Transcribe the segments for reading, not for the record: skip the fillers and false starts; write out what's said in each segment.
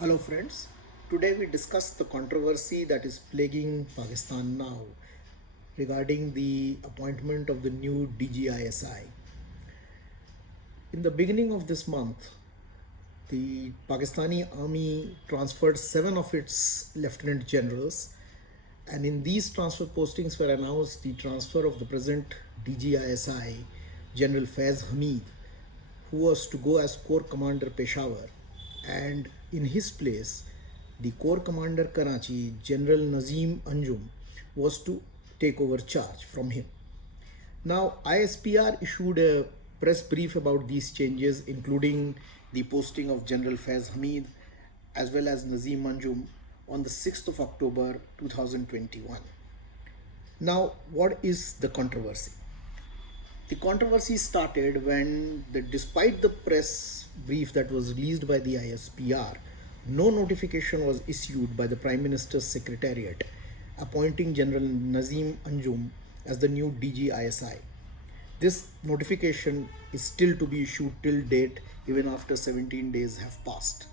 Hello friends, today we discuss the controversy that is plaguing Pakistan now regarding the appointment of the new DGISI. In the beginning of this month, the Pakistani army transferred 7 of its lieutenant generals, and in these transfer postings were announced the transfer of the present DGISI, General Faiz Hamid, who was to go as Corps Commander Peshawar, and in his place, the Corps Commander Karachi, General Nazim Anjum, was to take over charge from him. Now, ISPR issued a press brief about these changes, including the posting of General Faiz Hamid as well as Nazim Anjum on the 6th of October 2021. Now, what is the controversy? The controversy started when, despite the press brief that was released by the ISPR, no notification was issued by the Prime Minister's Secretariat appointing General Nazim Anjum as the new DGISI. This notification is still to be issued till date, even after 17 days have passed.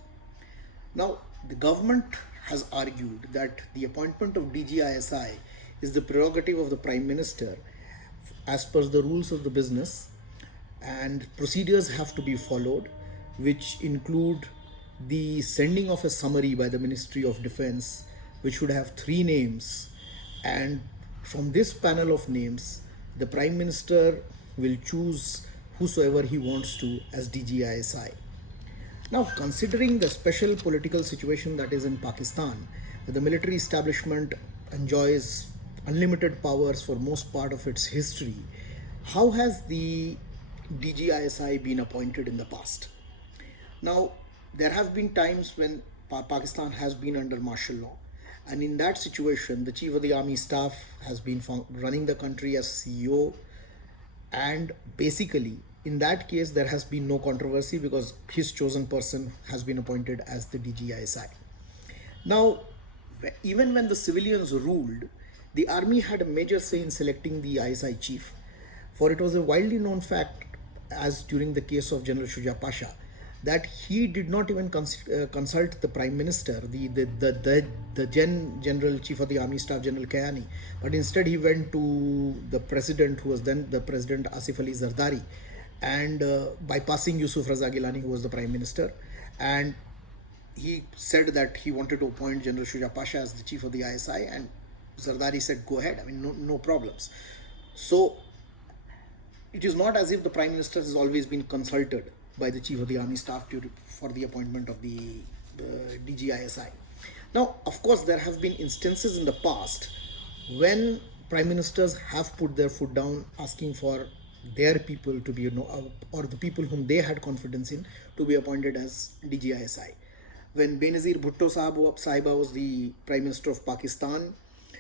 Now, the government has argued that the appointment of DGISI is the prerogative of the Prime Minister as per the rules of the business, and procedures have to be followed, which include the sending of a summary by the Ministry of Defense, which should have 3 names, and from this panel of names, the Prime Minister will choose whosoever he wants to as DGISI. Now, considering the special political situation that is in Pakistan, the military establishment enjoys unlimited powers for most part of its history. How has the DGISI been appointed in the past? Now, there have been times when Pakistan has been under martial law, and in that situation, the Chief of the Army Staff has been running the country as CEO, and basically, in that case, there has been no controversy because his chosen person has been appointed as the DGISI. Now, even when the civilians ruled, the army had a major say in selecting the ISI chief, for it was a widely known fact, as during the case of General Shuja Pasha, that he did not even consult the Prime Minister, the General Chief of the Army Staff, General Kayani, but instead he went to the President, who was then the President Asif Ali Zardari, and bypassing Yusuf Raza Gilani, who was the Prime Minister, and he said that he wanted to appoint General Shuja Pasha as the Chief of the ISI, and Zardari said, go ahead, no problems. So, it is not as if the Prime Minister has always been consulted by the Chief of the Army Staff for the appointment of the DGISI. Now, of course, there have been instances in the past when Prime Ministers have put their foot down asking for their people to be, or the people whom they had confidence in, to be appointed as DGISI. When Benazir Bhutto Sahiba was the Prime Minister of Pakistan,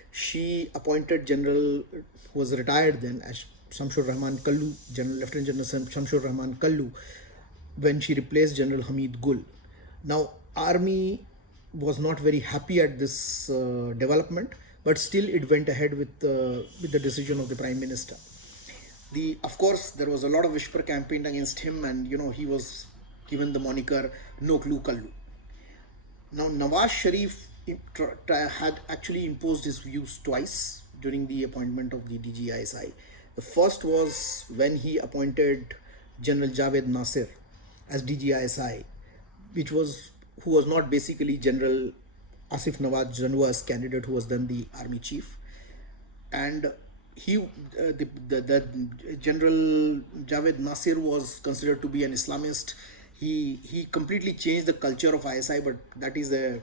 she appointed General, who was retired then, as Shamsur Rahman Kallu, Lieutenant General Shamsur Rahman Kallu, when she replaced General Hamid Gul. Now, army was not very happy at this development, but still it went ahead with the decision of the Prime Minister. Of course, there was a lot of whisper campaign against him, and he was given the moniker No Clue Kallu. Now, Nawaz Sharif had actually imposed his views twice during the appointment of the DGISI. The first was when he appointed General Javed Nasir as DGISI, who was not basically General Asif Nawaz Janwa's candidate, who was then the army chief, and the General Javed Nasir was considered to be an Islamist. He completely changed the culture of ISI, but that is a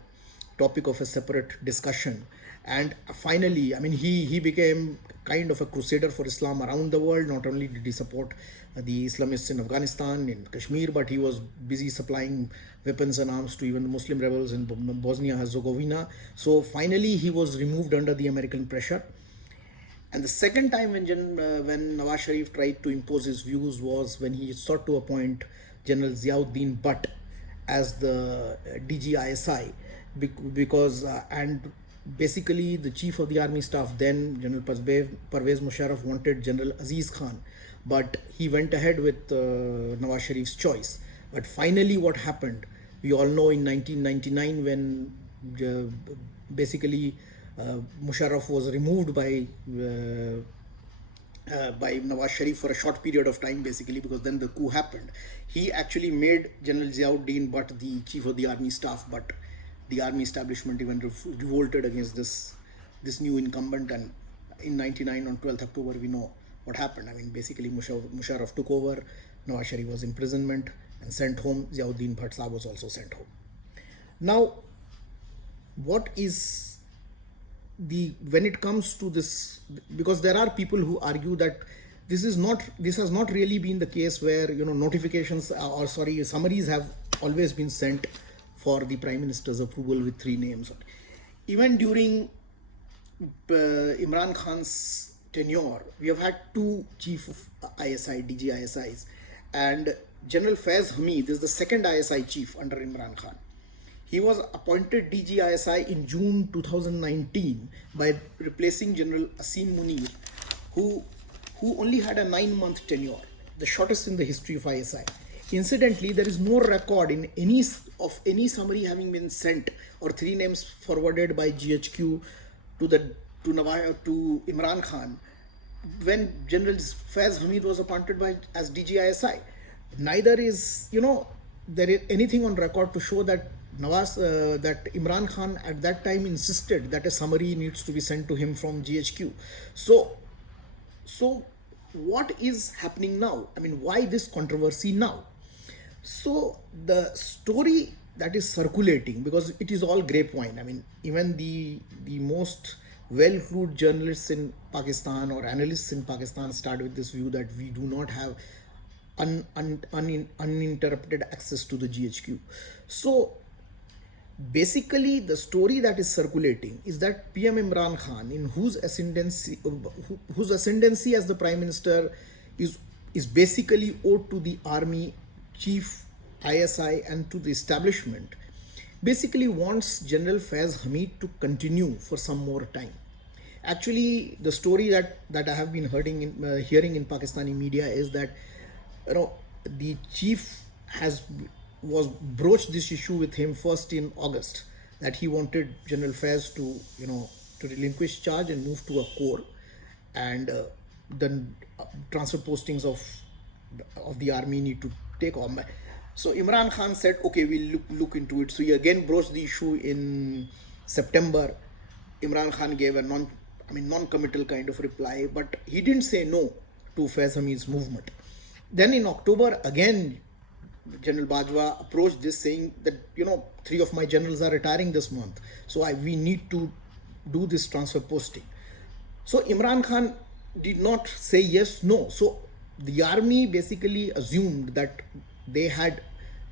topic of a separate discussion. And finally, he became kind of a crusader for Islam around the world. Not only did he support the Islamists in Afghanistan, in Kashmir, but he was busy supplying weapons and arms to even the Muslim rebels in Bosnia-Herzegovina. So finally, he was removed under the American pressure. And the second time when Nawaz Sharif tried to impose his views was when he sought to appoint General Ziauddin Butt as the DGISI, because and basically the Chief of the Army Staff then, General Parvez Musharraf, wanted General Aziz Khan, but he went ahead with Nawaz Sharif's choice. But finally what happened, We all know in 1999 when basically Musharraf was removed by Nawaz Sharif for a short period of time, basically, because then the coup happened. He actually made General Ziauddin Bhatt the chief of the army staff, but the army establishment even revolted against this new incumbent. And in 99, on 12th October, we know what happened. I mean, basically, Musharraf took over, Nawaz Sharif was imprisonment and sent home, Ziauddin Bhatt Sahab was also sent home. Now, what is when it comes to this, because there are people who argue that this has not really been the case, where notifications or summaries have always been sent for the Prime Minister's approval with 3 names. Even during Imran Khan's tenure, we have had 2 chief of ISI, DG ISIs, and General Faiz Hamid is the second ISI chief under Imran Khan. He was appointed DG ISI in June 2019 by replacing General Asim Munir, who only had a 9-month tenure, the shortest in the history of ISI. Incidentally, there is no record in any summary having been sent or 3 names forwarded by GHQ to Imran Khan when General Faiz Hamid was appointed as DG ISI. Neither is there is anything on record to show that that Imran Khan at that time insisted that a summary needs to be sent to him from GHQ. So what is happening now? I mean, why this controversy now? So the story that is circulating, because it is all grapevine. I mean, even the most well-clued journalists in Pakistan or analysts in Pakistan start with this view that we do not have uninterrupted access to the GHQ. So basically, the story that is circulating is that PM Imran Khan, in whose ascendancy as the Prime Minister is basically owed to the army chief, ISI, and to the establishment, basically wants General Faiz Hamid to continue for some more time. Actually, the story that I have been hearing in Pakistani media is that the chief was broached this issue with him first in August, that he wanted General Faiz to relinquish charge and move to a corps, and then transfer postings of the army need to take on. So Imran Khan said, okay, we'll look into it. So he again broached the issue in September. Imran Khan gave a non-committal kind of reply, but he didn't say no to Faiz Hamid's movement. Then in October, again, General Bajwa approached this saying that 3 of my generals are retiring this month, so we need to do this transfer posting. So Imran Khan did not say yes, no. So the army basically assumed that they had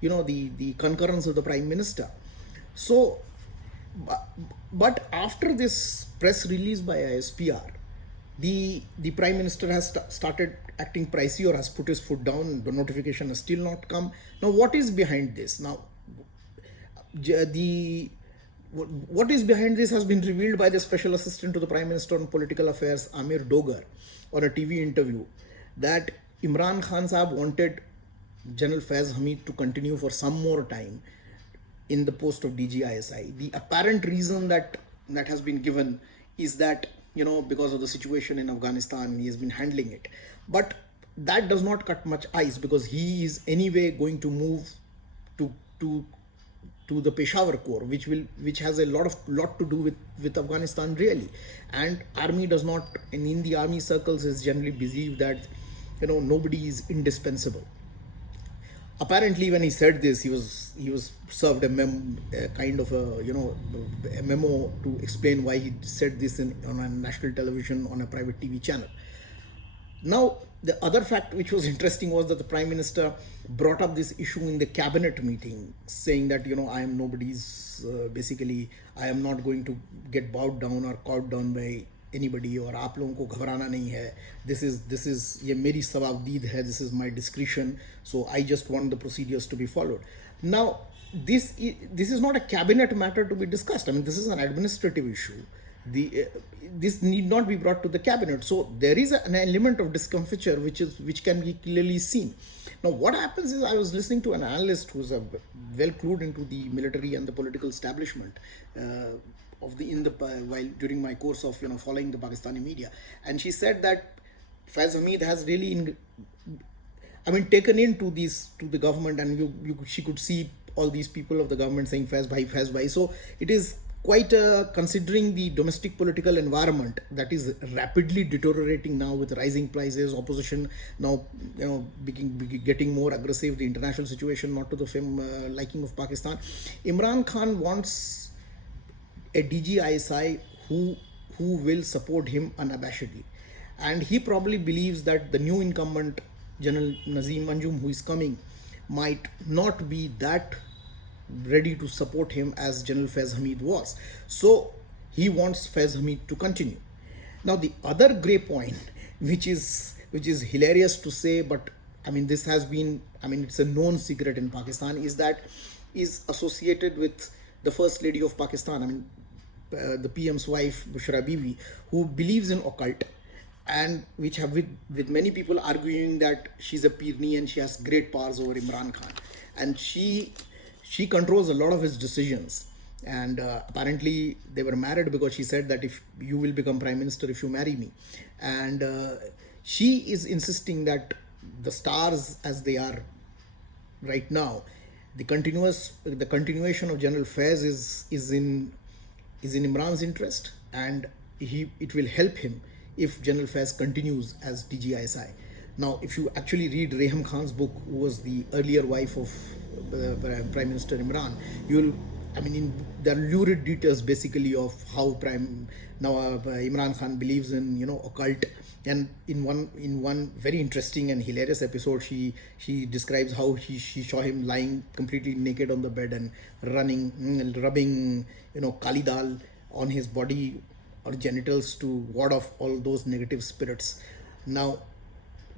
the concurrence of the Prime Minister. So but after this press release by ISPR, the Prime Minister has started acting pricey or has put his foot down. The notification has still not come. Now, what is behind this? Now, what is behind this has been revealed by the Special Assistant to the Prime Minister on Political Affairs, Amir Dogar, on a TV interview, that Imran Khan Sahab wanted General Faiz Hamid to continue for some more time in the post of DG ISI. The apparent reason that has been given is that because of the situation in Afghanistan, he has been handling it. But that does not cut much ice, because he is anyway going to move to the Peshawar Corps, which has a lot to do with Afghanistan really. And army does not, and in the army circles is generally believed that nobody is indispensable. Apparently, when he said this, he was served a memo to explain why he said this on a national television on a private TV channel. Now, the other fact which was interesting was that the Prime Minister brought up this issue in the cabinet meeting, saying that I am nobody's, basically I am not going to get bowed down or cowed down by anybody, or आप लोगों को घबराना नहीं है, this is ये मेरी सवाबदीद है, this is my discretion, so I just want the procedures to be followed. Now this is not a cabinet matter to be discussed. I mean, this is an administrative issue. This need not be brought to the cabinet. So there is an element of discomfiture which can be clearly seen. Now, what happens is I was listening to an analyst who's a well clued into the military and the political establishment of the in the while during my course of following the Pakistani media, and she said that Faiz Hamid has really taken into these to the government, and she could see all these people of the government saying Faiz Bhai, Faiz Bhai. So it is quite considering the domestic political environment that is rapidly deteriorating now with rising prices, opposition now getting more aggressive, the international situation not to the liking of Pakistan. Imran Khan wants a DGISI who will support him unabashedly, and he probably believes that the new incumbent General Nazim Anjum who is coming might not be that ready to support him as General Faiz Hamid was. So he wants Faiz Hamid to continue. Now the other grey point, which is hilarious to say, but this has been, it's a known secret in Pakistan, is associated with the First Lady of Pakistan, the PM's wife Bushra Bibi, who believes in occult, and which have with many people arguing that she's a Pirni and she has great powers over Imran Khan, and she controls a lot of his decisions. And apparently they were married because she said that if you will become prime minister if you marry me, and she is insisting that the stars as they are right now, the continuation of General Faiz is in Imran's interest, and it will help him if General Faiz continues as DGISI. Now, if you actually read Reham Khan's book, who was the earlier wife of Prime Minister Imran, there are lurid details basically of how Imran Khan believes in occult. And in one very interesting and hilarious episode, she describes how she saw him lying completely naked on the bed and rubbing kali dal on his body or genitals to ward off all those negative spirits. Now,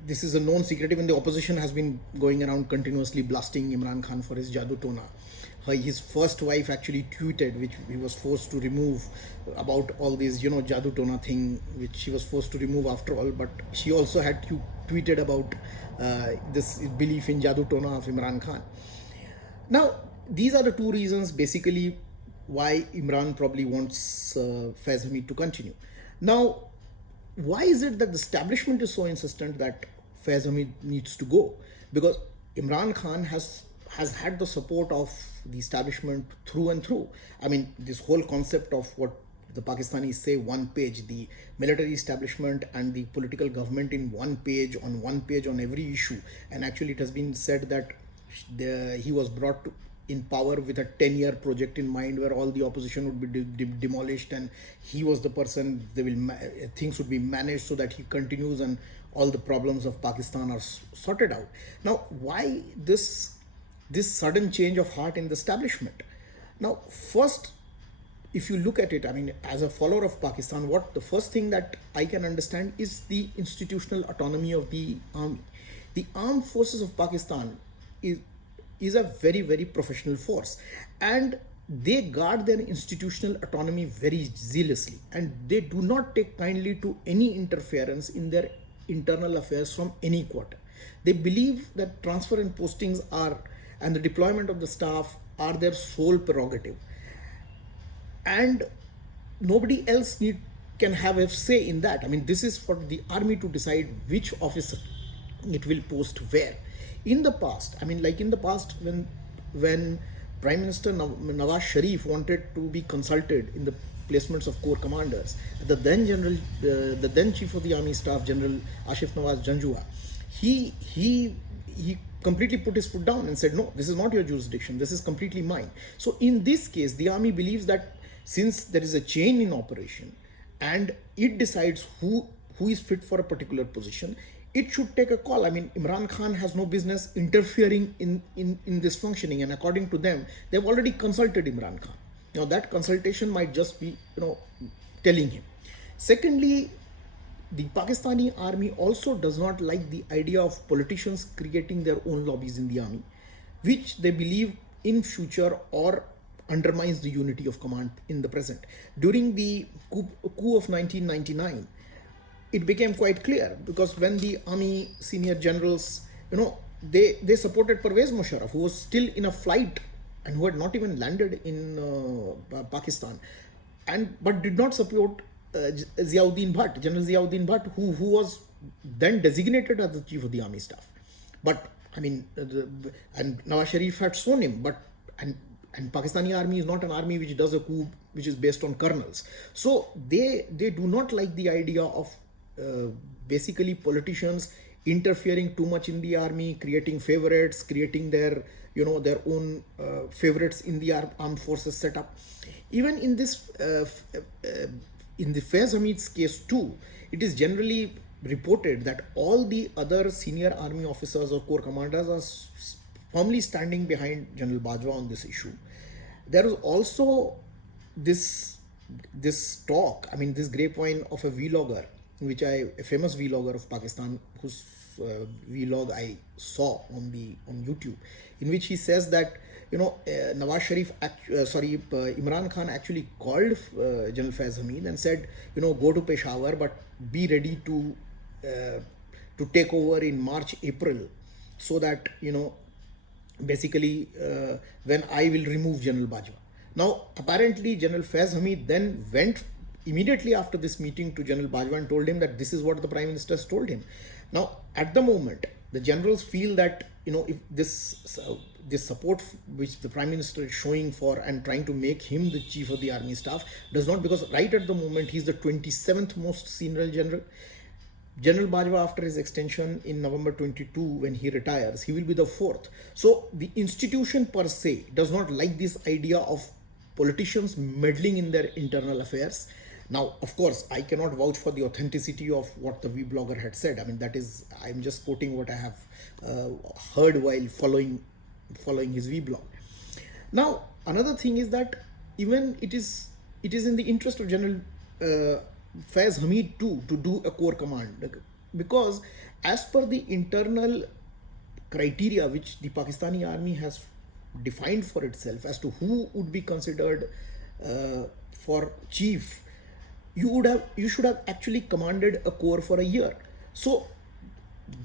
this is a known secret. Even the opposition has been going around continuously blasting Imran Khan for his Jadoo Tona. His first wife actually tweeted, which he was forced to remove, about all these Jadoo Tona thing, which she was forced to remove after all. But she also had tweeted about this belief in Jadoo Tona of Imran Khan. Now, these are the two reasons basically why Imran probably wants Faiz Hamid to continue. Now, why is it that the establishment is so insistent that Faiz Hamid needs to go? Because Imran Khan has had the support of the establishment through and through. This whole concept of what the Pakistanis say, one page, the military establishment and the political government in one page on every issue. And actually it has been said that he was brought in power with a 10-year project in mind, where all the opposition would be demolished, and he was the person. Things would be managed so that he continues, and all the problems of Pakistan are sorted out. Now, why this sudden change of heart in the establishment? Now, first, if you look at it, as a follower of Pakistan, the first thing that I can understand is the institutional autonomy of the army. The armed forces of Pakistan is a very, very professional force, and they guard their institutional autonomy very zealously, and they do not take kindly to any interference in their internal affairs from any quarter. They believe that transfer and postings and the deployment of the staff are their sole prerogative, and nobody else can have a say in that. This is for the army to decide which officer it will post where. In the past, when Prime Minister Nawaz Sharif wanted to be consulted in the placements of corps commanders, the then Chief of the Army Staff, General Ashif Nawaz Janjua, he completely put his foot down and said, no, this is not your jurisdiction, this is completely mine. So in this case, the army believes that since there is a chain in operation and it decides who is fit for a particular position, it should take a call. Imran Khan has no business interfering in this functioning, and according to them, they've already consulted Imran Khan. Now, that consultation might just be, telling him. Secondly, the Pakistani army also does not like the idea of politicians creating their own lobbies in the army, which they believe in future or undermines the unity of command in the present. During the coup of 1999, it became quite clear, because when the army senior generals, they supported Pervez Musharraf, who was still in a flight and who had not even landed in Pakistan, and but did not support Ziauddin Bhatt, General Ziauddin Bhatt, who was then designated as the chief of the army staff. But I mean, and Nawaz Sharif had shown him, but and Pakistani army is not an army which does a coup which is based on colonels. So they do not like the idea of basically politicians interfering too much in the army, creating favorites, creating their their own favorites in the armed forces setup. Even in this in the Faiz Hamid's case too, it is generally reported that all the other senior army officers or corps commanders are firmly standing behind General Bajwa on this issue. There is also this talk, I mean, this grapevine of a vlogger, a famous vlogger of Pakistan, whose vlog I saw on YouTube, in which he says that Nawaz Sharif, Imran Khan actually called General Faiz Hamid and said, go to Peshawar, but be ready to take over in March, April, so that basically when I will remove General Bajwa. Now, apparently, General Faiz Hamid then went immediately after this meeting to General Bajwa and told him that this is what the Prime Minister has told him. Now, at the moment, the generals feel that if this support which the Prime Minister is showing for and trying to make him the chief of the army staff does not, because right at the moment he is the 27th most senior general. General Bajwa, after his extension in November 22, when he retires, he will be the 4th. So the institution per se does not like this idea of politicians meddling in their internal affairs. Now, of course, I cannot vouch for the authenticity of what the vlogger had said. I mean, I'm just quoting what I have heard while following his vlog. Now, another thing is that even it is in the interest of General Faiz Hamid too to do a corps command, because as per the internal criteria which the Pakistani army has defined for itself as to who would be considered for chief, you should have actually commanded a corps for a year. So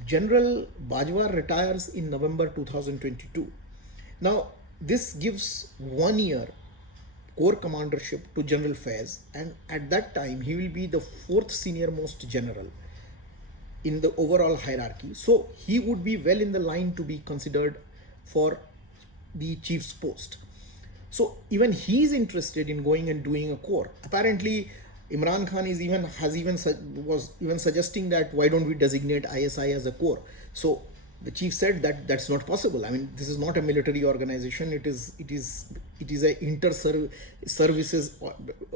General Bajwa retires in November 2022. Now this gives 1 year corps commandership to General Faiz, and at that time he will be the 4th senior most general in the overall hierarchy. So he would be well in the line to be considered for the chief's post. So even he is interested in going and doing a corps. Apparently, Imran Khan was even suggesting that why don't we designate ISI as a corps. So the chief said that that's not possible. I mean, this is not a military organization. It is a inter-services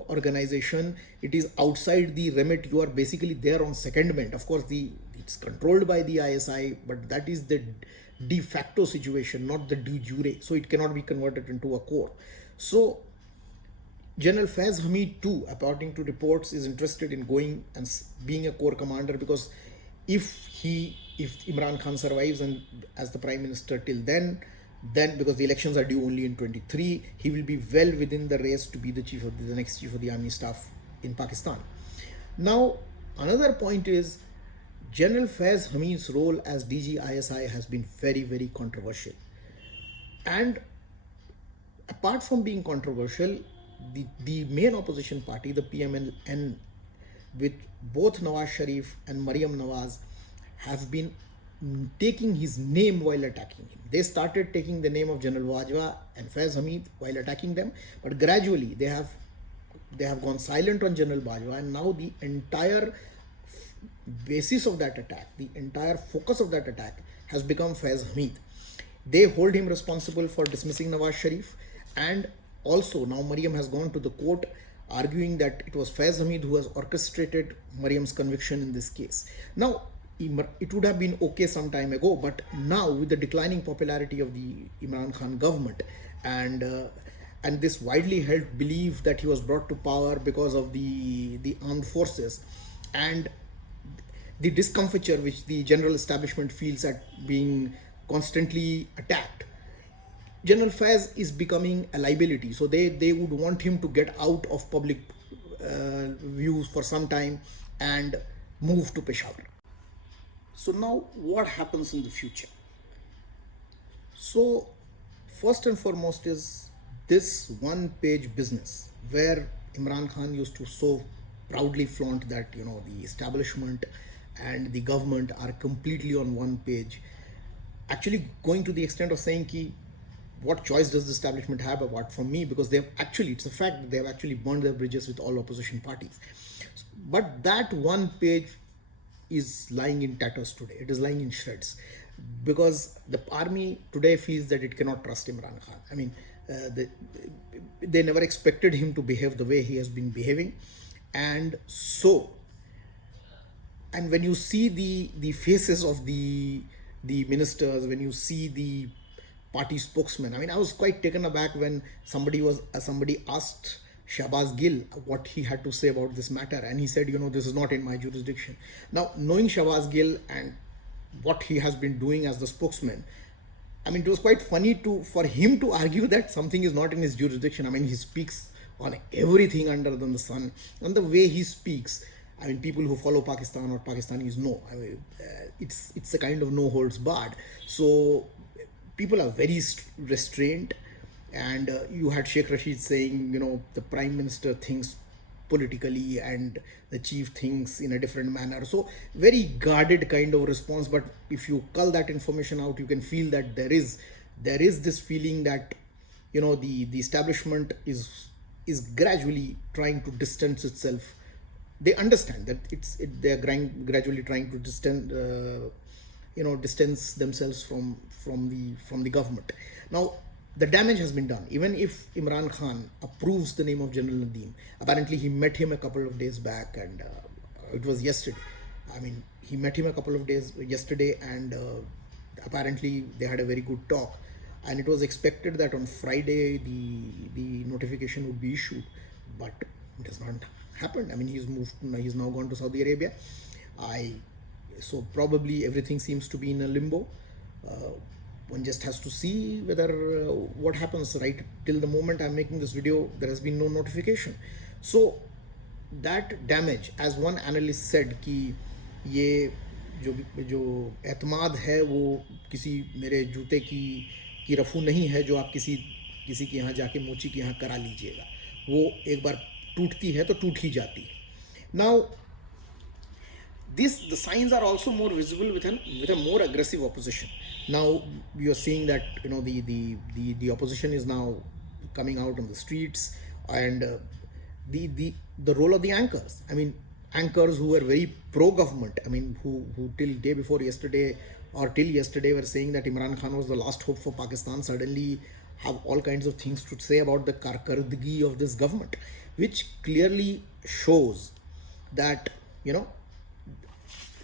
organization. It is outside the remit. You are basically there on secondment. Of course, it's controlled by the ISI, but that is the de facto situation, not the de jure. So it cannot be converted into a corps. So General Faiz Hamid too, according to reports, is interested in going and being a corps commander, because if Imran Khan survives and as the Prime Minister till then because the elections are due only in 23, he will be well within the race to be the next chief of the army staff in Pakistan. Now, another point is General Faiz Hamid's role as DG ISI has been very, very controversial. And apart from being controversial, the main opposition party, the PMLN, with both Nawaz Sharif and Maryam Nawaz, have been taking his name while attacking him. They started taking the name of General Bajwa and Faiz Hamid while attacking them, but gradually they have gone silent on General Bajwa, and now the entire basis of that attack, the entire focus of that attack has become Faiz Hamid. They hold him responsible for dismissing Nawaz Sharif, and also now Maryam has gone to the court arguing that it was Faiz Hamid who has orchestrated Maryam's conviction in this case. Now, it would have been okay some time ago, but now with the declining popularity of the Imran Khan government and this widely held belief that he was brought to power because of the armed forces, and the discomfiture which the general establishment feels at being constantly attacked, General Faiz is becoming a liability. So they would want him to get out of public views for some time and move to Peshawar. So now what happens in the future? So, first and foremost is this one page business where Imran Khan used to so proudly flaunt that, the establishment and the government are completely on one page, actually going to the extent of saying ki, what choice does the establishment have apart from me, because they have actually, it's a fact that they have actually burned their bridges with all opposition parties. But that one page is lying in tatters today. It is lying in shreds because the army today feels that it cannot trust Imran Khan. I mean, they never expected him to behave the way he has been behaving, and so, and when you see the faces of the ministers, when you see the party spokesman, I mean, I was quite taken aback when somebody asked Shahbaz Gill what he had to say about this matter, and he said, this is not in my jurisdiction. Now, knowing Shahbaz Gill and what he has been doing as the spokesman, I mean, it was quite funny for him to argue that something is not in his jurisdiction. I mean, he speaks on everything under the sun, and the way he speaks, I mean, people who follow Pakistan or Pakistanis know. I mean, it's a kind of no holds barred. So people are very restrained, and you had Sheikh Rashid saying, the prime minister thinks politically and the chief thinks in a different manner. So very guarded kind of response. But if you cull that information out, you can feel that there is this feeling that the establishment is gradually trying to distance itself. They understand that they are gradually trying to distance themselves from the government. Now, the damage has been done. Even if Imran Khan approves the name of General Nadeem, apparently he met him a couple of days back, and it was yesterday. I mean, he met him a couple of days yesterday, and apparently they had a very good talk. And it was expected that on Friday the notification would be issued, but it has not happened. I mean, he's now gone to Saudi Arabia. So probably everything seems to be in a limbo. One just has to see whether what happens. Right till the moment I'm making this video, there has been no notification. So that damage, as one analyst said, कि ये जो एतमाद है वो किसी मेरे जूते की रफू नहीं है जो आप किसी के यहाँ जाके मोची के यहाँ करा लीजिएगा. वो एक बार टूटती है तो टूट ही जाती है. Now, the signs are also more visible with a more aggressive opposition. Now you are seeing that the opposition is now coming out on the streets, and the role of the anchors. I mean, anchors who were very pro government. I mean, who till day before yesterday or till yesterday were saying that Imran Khan was the last hope for Pakistan, suddenly have all kinds of things to say about the karkardgi of this government, which clearly shows that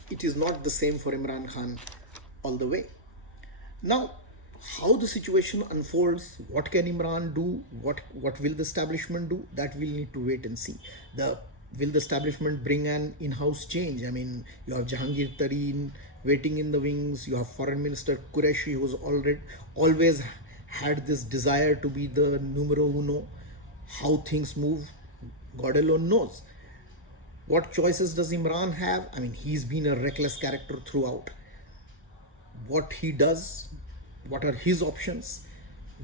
it is not the same for Imran Khan all the way. Now, how the situation unfolds, what can Imran do, what will the establishment do, that we'll need to wait and see. Will the establishment bring an in-house change? I mean, you have Jahangir Tareen waiting in the wings, you have Foreign Minister Qureshi, who's always had this desire to be the numero uno. How things move, God alone knows. What choices does Imran have? I mean, he's been a reckless character throughout. What he does, what are his options?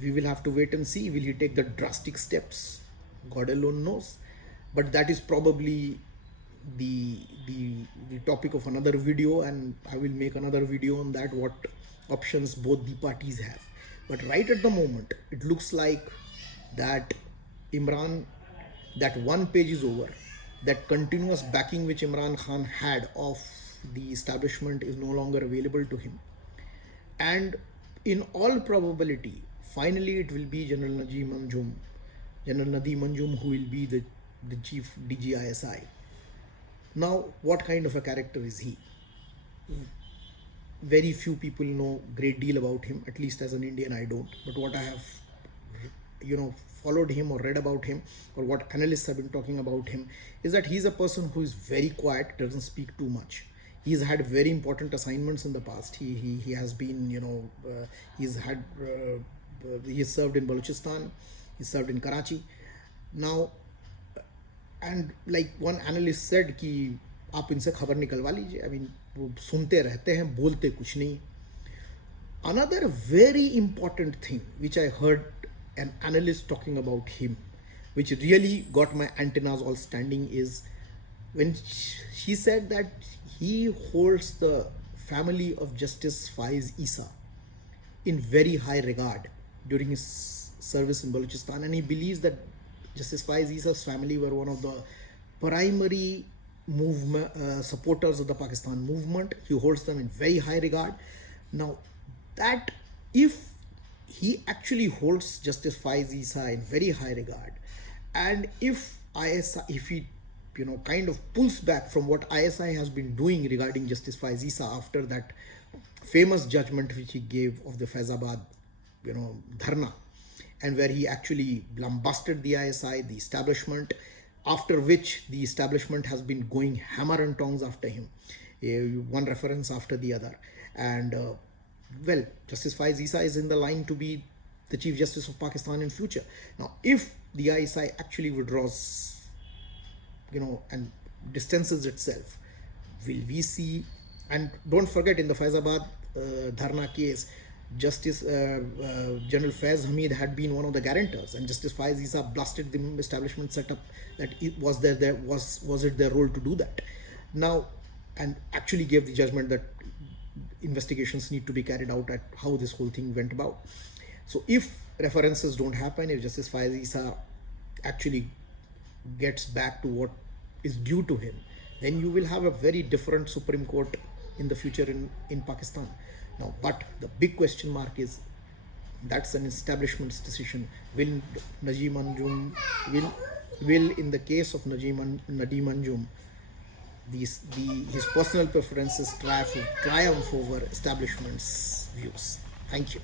We will have to wait and see. Will he take the drastic steps? God alone knows. But that is probably the topic of another video, and I will make another video on that, what options both the parties have. But right at the moment, it looks like that that one page is over. That continuous backing which Imran Khan had of the establishment is no longer available to him. And in all probability, finally it will be General Nadeem Anjum who will be the chief DGISI. Now, what kind of a character is he? Very few people know a great deal about him, at least as an Indian I don't. But what I have followed him or read about him, or what analysts have been talking about him, is that he's a person who is very quiet, doesn't speak too much. He's had very important assignments in the past. He has been, he has served in Balochistan, he served in Karachi. Now, and like one analyst said कि आप इनसे खबर निकलवा लीजिए. I mean, वो सुनते रहते हैं, बोलते कुछ नहीं. Another very important thing which I heard an analyst talking about him, which really got my antennas all standing, is when she said that he holds the family of Justice Faiz Isa in very high regard during his service in Balochistan, and he believes that Justice Faiz Isa's family were one of the primary movement supporters of the Pakistan movement. He holds them in very high regard. Now, that if he actually holds Justice Faiz Isa in very high regard, and if ISI, if he kind of pulls back from what ISI has been doing regarding Justice Faiz Isa after that famous judgment which he gave of the Faizabad dharna, and where he actually lambasted the ISI, the establishment, after which the establishment has been going hammer and tongs after him, one reference after the other. And well, Justice Faiz Isa is in the line to be the Chief Justice of Pakistan in future. Now, if the ISI actually withdraws, and distances itself, will we see? And don't forget, in the Faizabad Dharna case, Justice General Faiz Hamid had been one of the guarantors, and Justice Faiz Isa blasted the establishment setup that it was it their role to do that. Now, and actually gave the judgment that investigations need to be carried out at how this whole thing went about. So if references don't happen, if Justice Faiz Isa actually gets back to what is due to him, then you will have a very different Supreme Court in the future in Pakistan. Now, but the big question mark is, that's an establishment's decision. Will Najeem Anjum, will in the case of Nadeem Anjum, his personal preferences triumph over establishment's views? Thank you.